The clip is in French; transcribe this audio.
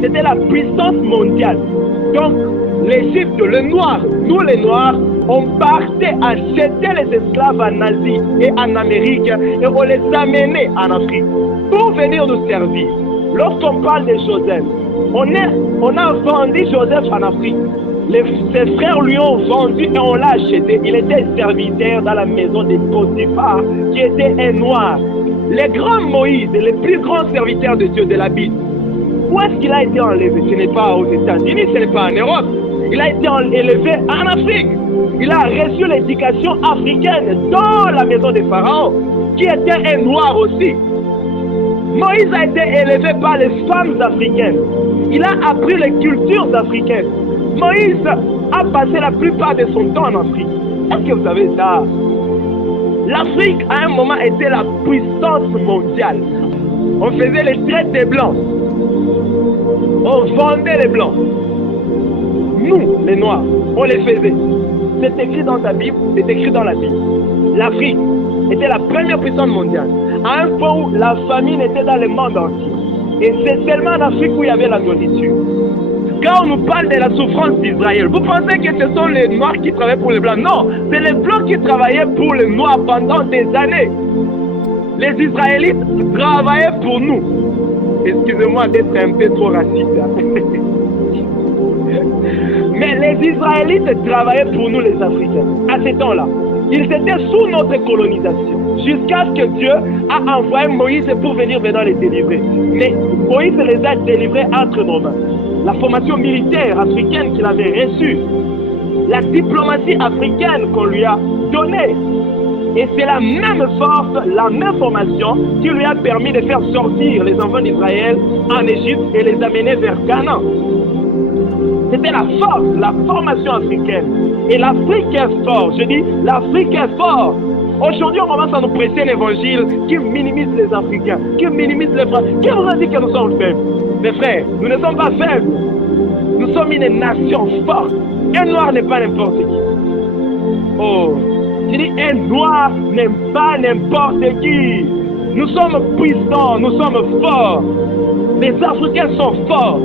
c'était la puissance mondiale. Donc, l'Égypte, le noir, nous les noirs, on partait acheter les esclaves en Asie et en Amérique et on les amenait en Afrique pour venir nous servir. Lorsqu'on parle de Joseph, on a vendu Joseph en Afrique. Ses frères lui ont vendu et on l'a acheté. Il était serviteur dans la maison de Potiphar, qui était un noir. Les grands Moïse, les plus grands serviteurs de Dieu de la Bible, où est-ce qu'il a été enlevé? Ce n'est pas aux États-Unis, ce n'est pas en Europe. Il a été élevé en Afrique. Il a reçu l'éducation africaine dans la maison des pharaons, qui était un noir aussi. Moïse a été élevé par les femmes africaines. Il a appris les cultures africaines. Moïse a passé la plupart de son temps en Afrique. Est-ce que vous savez ça? L'Afrique, à un moment, était la puissance mondiale. On faisait les traites des Blancs. On vendait les Blancs. Nous, les Noirs, on les faisait. C'est écrit dans ta Bible, c'est écrit dans la Bible. L'Afrique était la première puissance mondiale. À un point où la famine était dans le monde entier. Et c'est seulement en Afrique où il y avait la nourriture. Quand on nous parle de la souffrance d'Israël, vous pensez que ce sont les Noirs qui travaillaient pour les Blancs? Non, c'est les Blancs qui travaillaient pour les Noirs pendant des années. Les Israélites travaillaient pour nous. Excusez-moi d'être un peu trop raciste. Mais les Israélites travaillaient pour nous les Africains. À ce temps-là, ils étaient sous notre colonisation. Jusqu'à ce que Dieu a envoyé Moïse pour venir maintenant les délivrer. Mais Moïse les a délivrés entre nos mains. La formation militaire africaine qu'il avait reçue, la diplomatie africaine qu'on lui a donnée. Et c'est la même force, la même formation qui lui a permis de faire sortir les enfants d'Israël en Égypte et les amener vers Canaan. C'était la force, la formation africaine. Et l'Afrique est forte. Je dis, l'Afrique est forte. Aujourd'hui, on commence à nous prêcher un évangile qui minimise les Africains, qui minimise les frères. Qui nous a dit que nous sommes faibles? Mes frères, nous ne sommes pas faibles. Nous sommes une nation forte. Un noir n'est pas n'importe qui. Oh, je dis, un noir n'est pas n'importe qui. Nous sommes puissants, nous sommes forts. Les Africains sont forts.